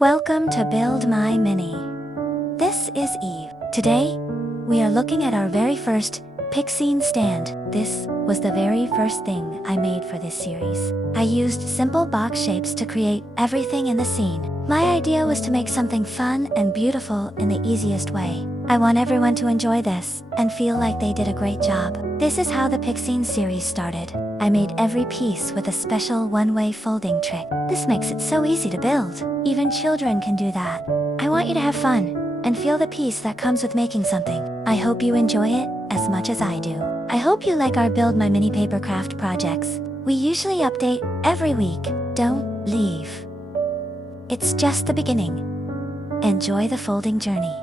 Welcome to Build My Mini. This is Eve. Today, we are looking at our very first PickScene stand. This was the very first thing I made for this series. I used simple box shapes to create everything in the scene. My idea was to make something fun and beautiful in the easiest way. I want everyone to enjoy this and feel like they did a great job. This is how the PickScene series started. I made every piece with a special one-way folding trick. This makes it so easy to build. Even children can do that. I want you to have fun and feel the peace that comes with making something. I hope you enjoy it as much as I do. I hope you like our Build My Mini paper craft projects. We usually update every week. Don't leave. It's just the beginning. Enjoy the folding journey.